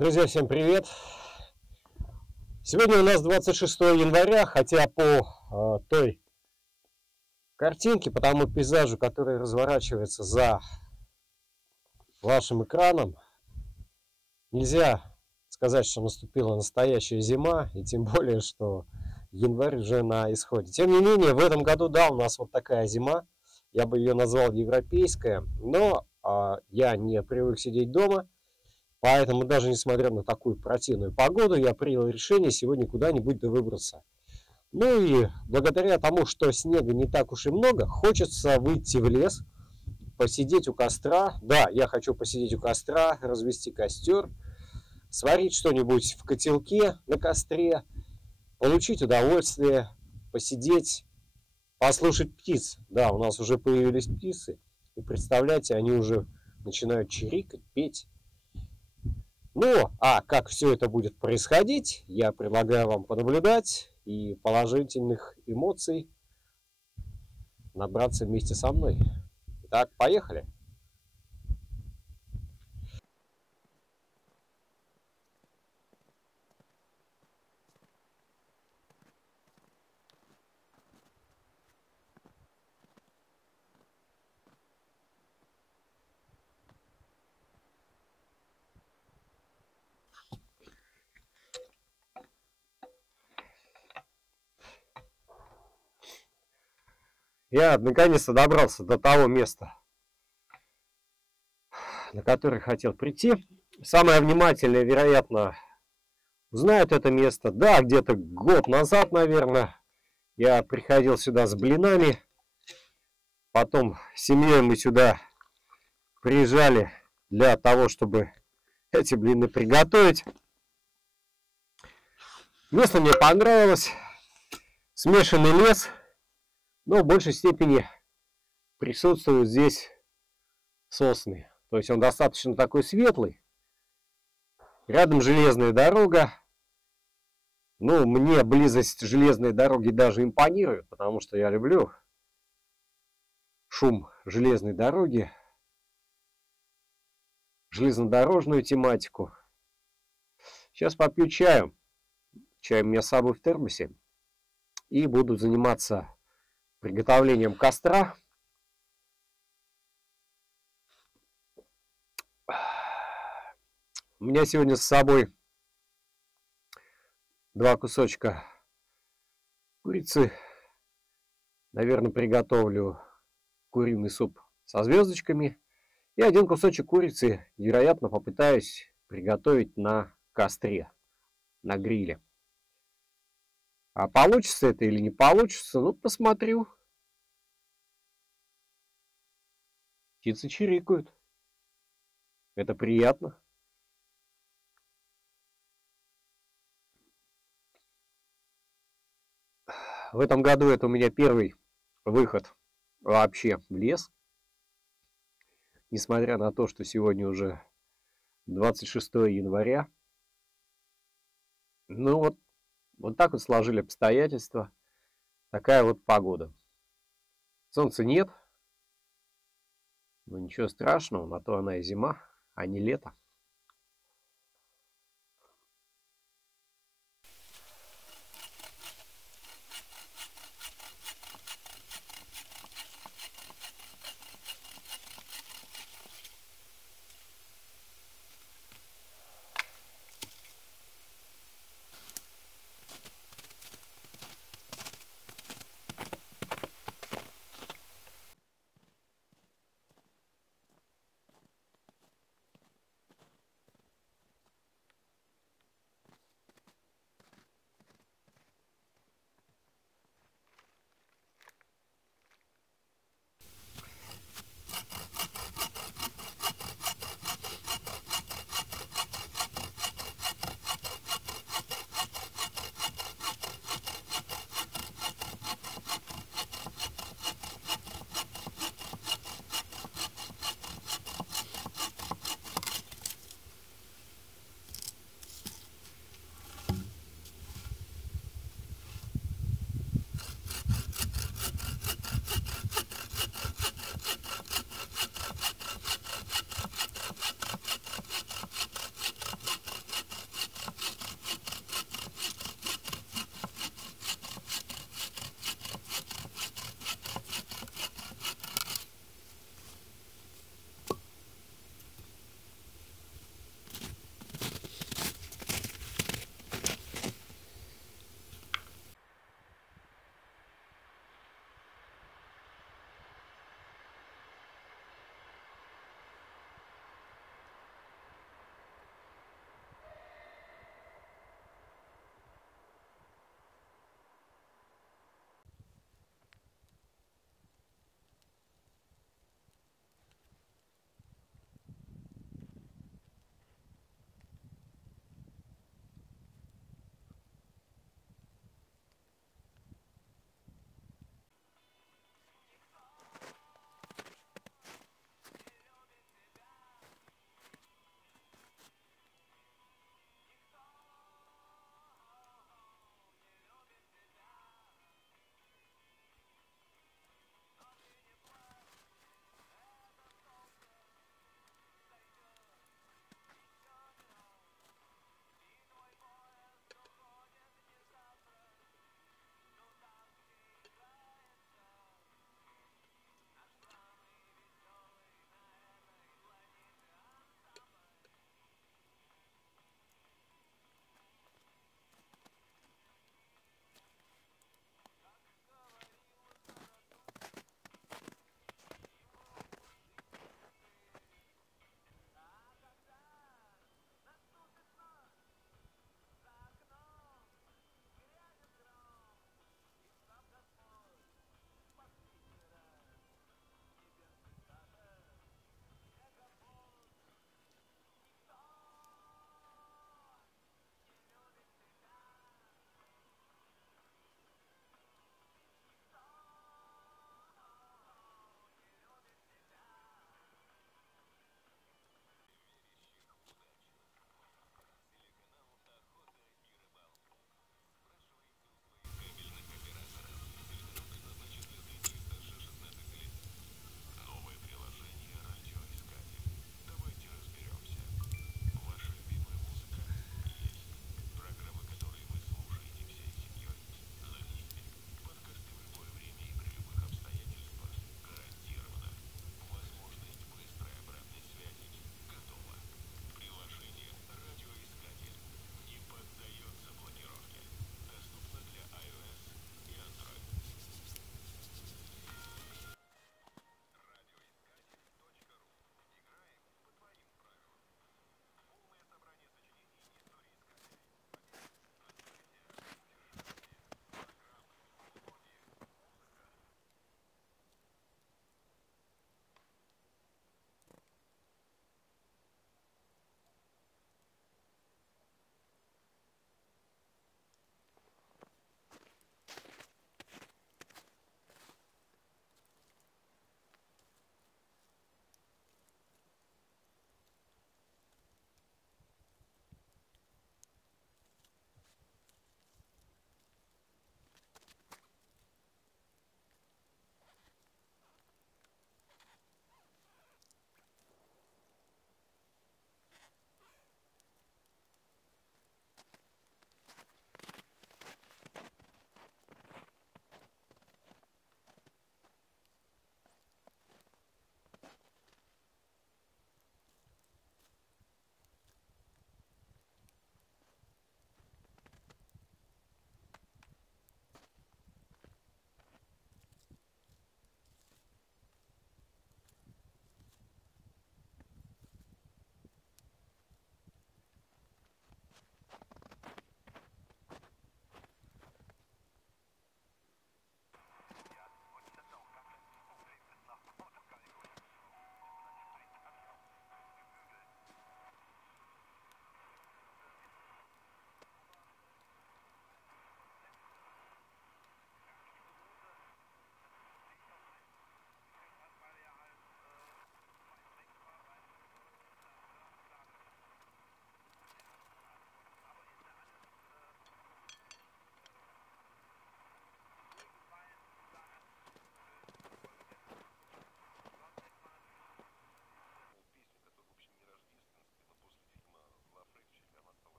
Друзья, всем привет! Сегодня у нас 26 января, хотя по той картинке, по тому пейзажу, который разворачивается за вашим экраном, нельзя сказать, что наступила настоящая зима, и тем более, что январь уже на исходе. Тем не менее, в этом году, да, у нас вот такая зима, я бы ее назвал европейская, но я не привык сидеть дома. Поэтому даже несмотря на такую противную погоду, я принял решение сегодня куда-нибудь выбраться. Ну и благодаря тому, что снега не так уж и много, хочется выйти в лес, посидеть у костра. Да, я хочу посидеть у костра, развести костер, сварить что-нибудь в котелке на костре, получить удовольствие, посидеть, послушать птиц. Да, у нас уже появились птицы, и представляете, они уже начинают чирикать, петь. Ну, а как все это будет происходить, я предлагаю вам понаблюдать и положительных эмоций набраться вместе со мной. Итак, поехали! Я наконец-то добрался до того места, на которое хотел прийти. Самое внимательное, вероятно, узнает это место. Да, где-то год назад, наверное, я приходил сюда с блинами. Потом с семьей мы сюда приезжали для того, чтобы эти блины приготовить. Место мне понравилось. Смешанный лес. Но в большей степени присутствуют здесь сосны. То есть он достаточно такой светлый. Рядом железная дорога. Ну, мне близость железной дороги даже импонирует, потому что я люблю шум железной дороги, железнодорожную тематику. Сейчас попью чаю. Чай у меня с собой в термосе. И буду заниматься приготовлением костра. У меня сегодня с собой 2 кусочка курицы. Наверное, приготовлю куриный суп со звездочками. И 1 кусочек курицы, вероятно, попытаюсь приготовить на костре, на гриле. А получится это или не получится, ну, посмотрю. Птицы чирикают. Это приятно. В этом году это у меня первый выход вообще в лес. Несмотря на то, что сегодня уже 26 января. Ну вот так вот сложили обстоятельства. Такая вот погода. Солнца нет. Но ничего страшного, на то она и зима, а не лето.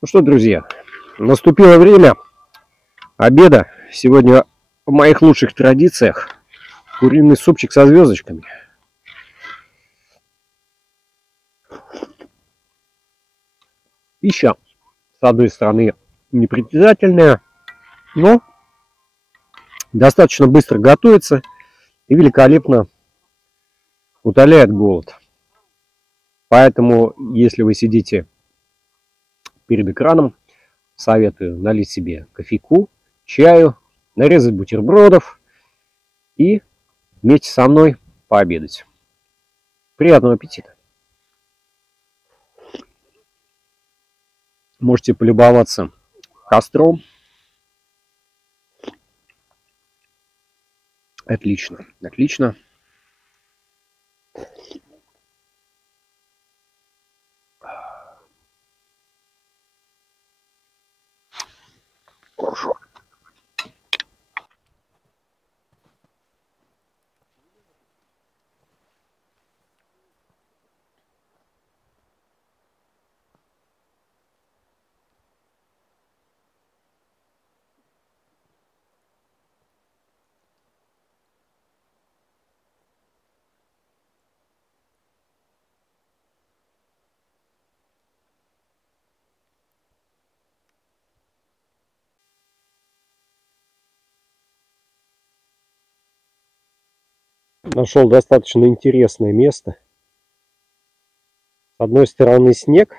Ну что, друзья, наступило время обеда. Сегодня в моих лучших традициях куриный супчик со звездочками. Пища, с одной стороны, непритязательная, но достаточно быстро готовится и великолепно утоляет голод. Поэтому, если вы сидите перед экраном, советую налить себе кофейку, чаю, нарезать бутербродов и вместе со мной пообедать. Приятного аппетита! Можете полюбоваться костром. Отлично, отлично. Хорошо. Нашел достаточно интересное место. С одной стороны снег,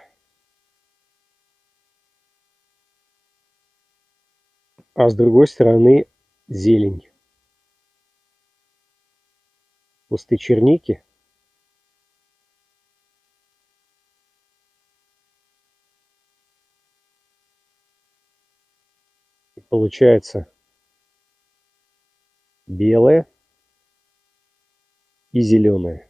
а с другой стороны зелень. Кусты черники. И получается белое и зеленое.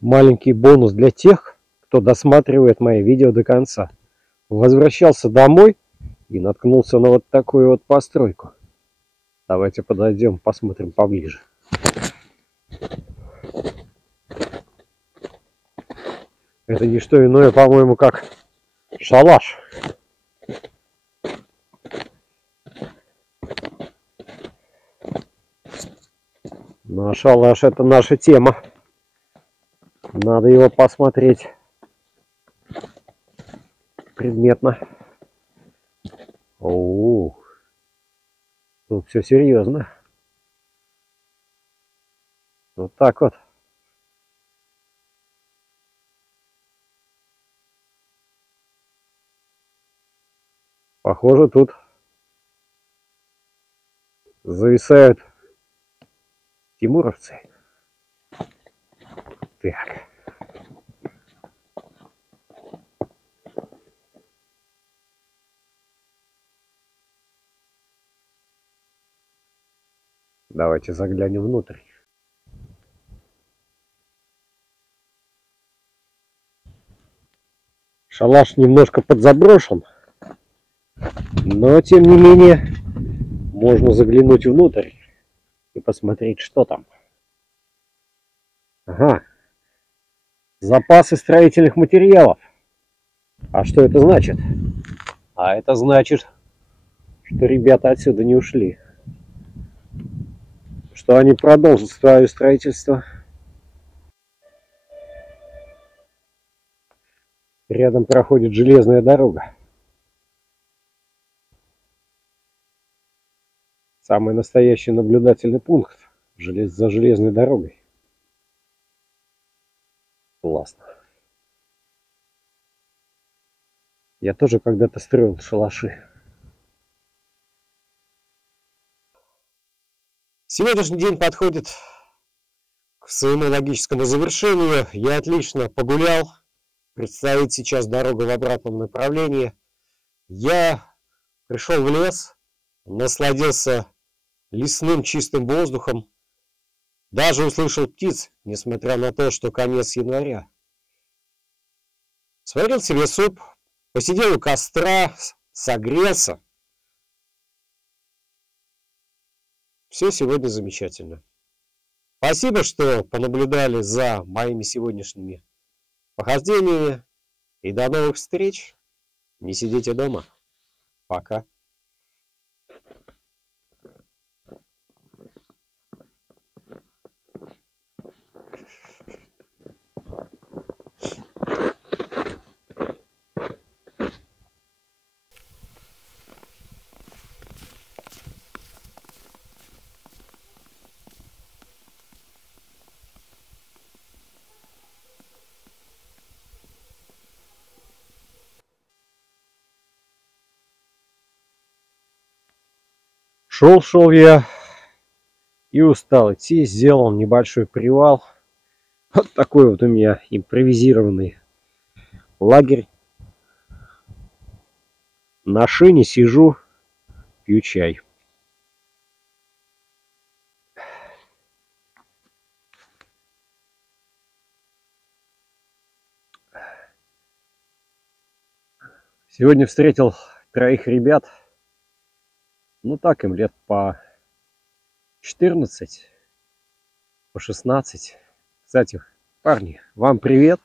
Маленький бонус для тех, кто досматривает мои видео до конца. Возвращался домой и наткнулся на вот такую вот постройку. Давайте подойдем, посмотрим поближе. Это не что иное, по-моему, как шалаш. Ну а шалаш — это наша тема. Надо его посмотреть предметно. О, тут все серьезно. Вот так вот. Похоже, тут зависают тимуровцы. Так. Давайте заглянем внутрь. Шалаш немножко подзаброшен, но тем не менее можно заглянуть внутрь и посмотреть, что там. Ага, запасы строительных материалов. А что это значит? А это значит, что ребята отсюда не ушли, что они продолжат свое строительство. Рядом проходит железная дорога. Самый настоящий наблюдательный пункт за железной дорогой. Классно. Я тоже когда-то строил шалаши. Сегодняшний день подходит к своему логическому завершению. Я отлично погулял. Предстоит сейчас дорога в обратном направлении. Я пришел в лес, насладился лесным чистым воздухом. Даже услышал птиц, несмотря на то, что конец января. Сварил себе суп, посидел у костра, согрелся. Все сегодня замечательно. Спасибо, что понаблюдали за моими сегодняшними похождениями. И до новых встреч. Не сидите дома. Пока. Шел я и устал идти, сделал небольшой привал. Вот такой вот у меня импровизированный лагерь. На шине сижу, пью чай. Сегодня встретил 3 ребят. Ну так им лет по 14, по 16. Кстати, парни, вам привет.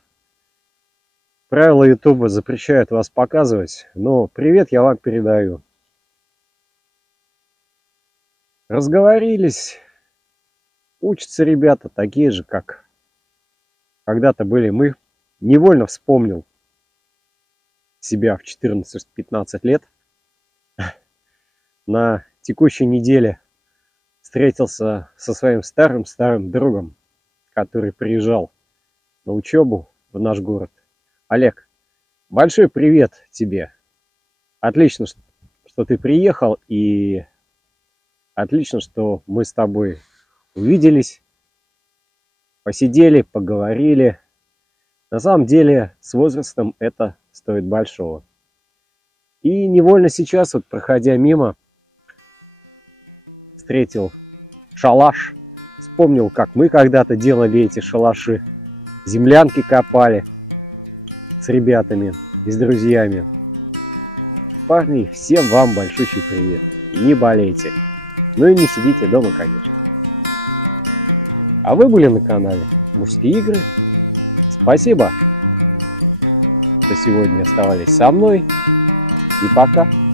Правила ютуба запрещают вас показывать, но привет я вам передаю. Разговорились. Учатся ребята такие же, как когда-то были мы. Невольно вспомнил себя в 14-15 лет. На текущей неделе встретился со своим старым другом, который приезжал на учебу в наш город. Олег, большой привет тебе. Отлично, что ты приехал, и отлично, что мы с тобой увиделись, посидели, поговорили. На самом деле, с возрастом это стоит большого. И невольно сейчас, вот проходя мимо, встретил шалаш, вспомнил, как мы когда-то делали эти шалаши, землянки копали с ребятами и с друзьями. Парни, всем вам большущий привет, не болейте, ну и не сидите дома, конечно. А вы были на канале Мужские игры. Спасибо, что сегодня оставались со мной, и пока.